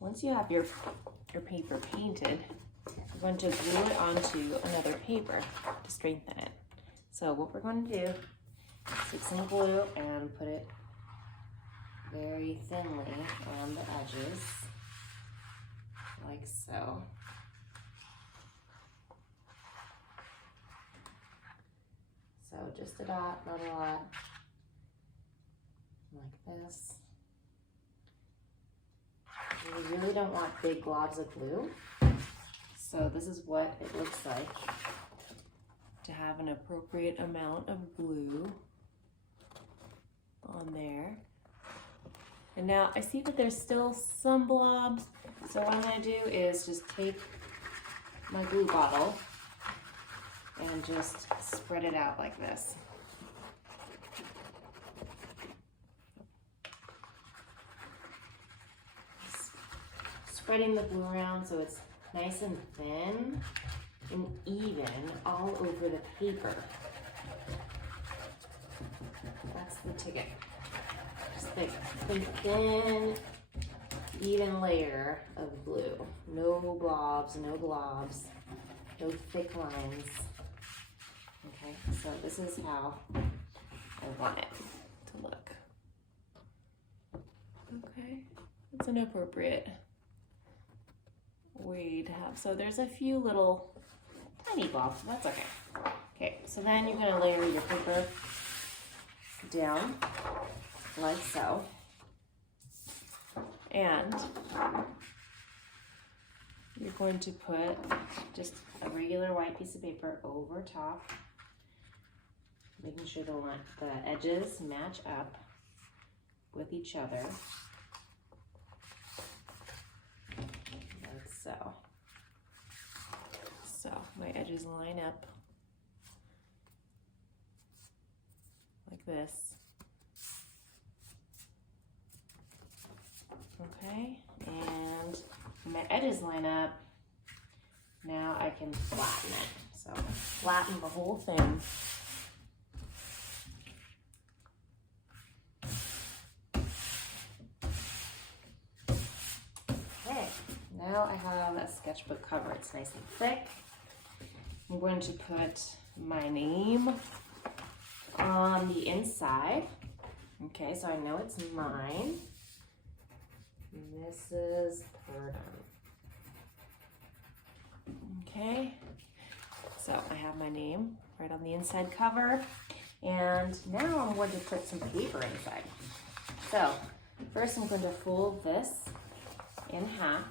once you have your paper painted, you're going to glue it onto another paper to strengthen it. So what we're going to do is take some glue and put it very thinly on the edges, like so. So just a dot, not a lot, like this. We really don't want big globs of glue. So this is what it looks like to have an appropriate amount of glue on there. And now I see that there's still some blobs. So what I'm gonna do is just take my glue bottle and just spread it out like this. Spreading the glue around so it's nice and thin and even all over the paper. That's the ticket. Just like a thin, even layer of glue. No blobs, no globs, no thick lines. Okay, so this is how I want it to look. Okay, it's an appropriate way to have. So there's a few little tiny blobs, that's okay. Okay, so then you're gonna layer your paper down like so. And you're going to put just a regular white piece of paper over top, making sure the edges match up with each other. Like so. So my edges line up like this. Okay, and my edges line up. Now I can flatten it. So flatten the whole thing. Okay, now I have a sketchbook cover. It's nice and thick. I'm going to put my name on the inside. Okay, so I know it's mine. Mrs. Purdom. Okay, so I have my name right on the inside cover, and now I'm going to put some paper inside. So first I'm going to fold this in half.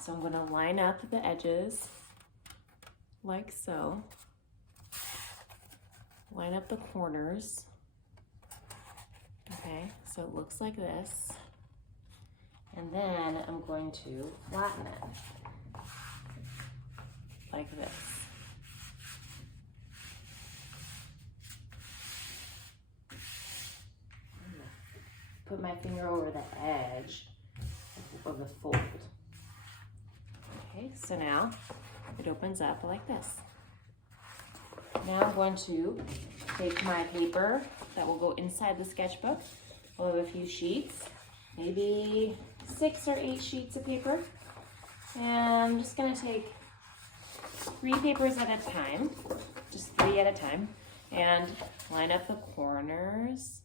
So I'm going to line up the edges like so. Line up the corners. Okay, so it looks like this. And then I'm going to flatten it like this. Put my finger over the edge of the fold. Okay, so now it opens up like this. Now I'm going to take my paper that will go inside the sketchbook. I'll have a few sheets, maybe 6 or 8 sheets of paper. And I'm just gonna take 3 papers at a time, just 3 at a time, and line up the corners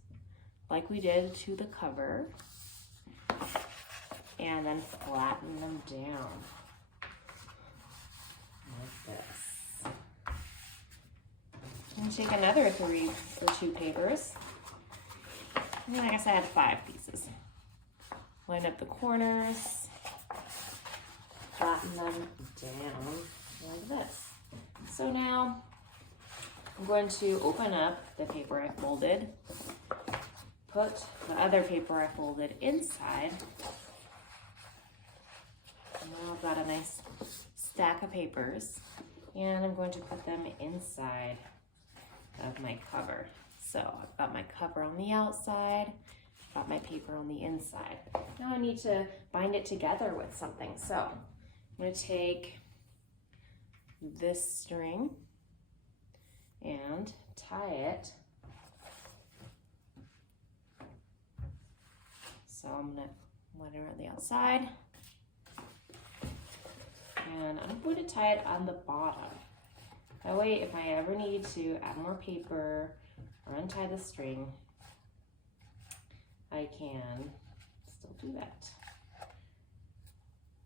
like we did to the cover, and then flatten them down like this. And take another 3 or 2 papers, and I guess I had 5 pieces. Line up the corners, flatten them down like this. So now I'm going to open up the paper I folded, put the other paper I folded inside. And now I've got a nice stack of papers, and I'm going to put them inside of my cover. So I've got my cover on the outside, got my paper on the inside. Now I need to bind it together with something. So I'm going to take this string and tie it. So I'm going to Let it around the outside. And I'm going to tie it on the bottom. That way, if I ever need to add more paper or untie the string, I can still do that.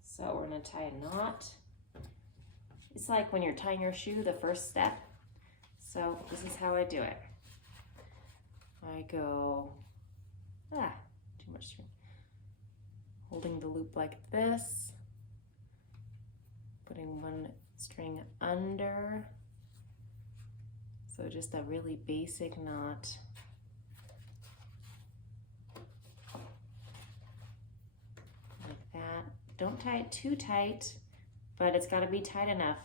So we're going to tie a knot. It's like when you're tying your shoe, the first step. So this is how I do it. I go, too much string. Holding the loop like this, putting one string under. So just a really basic knot. Like that. Don't tie it too tight, but it's gotta be tight enough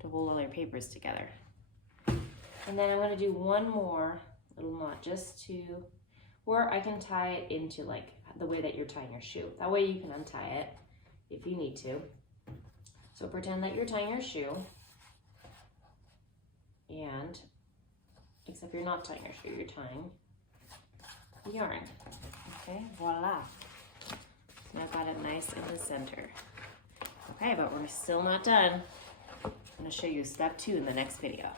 to hold all your papers together. And then I'm gonna do one more little knot just to, or I can tie it into like the way that you're tying your shoe. That way you can untie it if you need to. So pretend that you're tying your shoe, and except you're not tying your shoe, you're tying yarn. Okay, voila. So now I've got it nice in the center. Okay, but we're still not done. I'm gonna show you step 2 in the next video.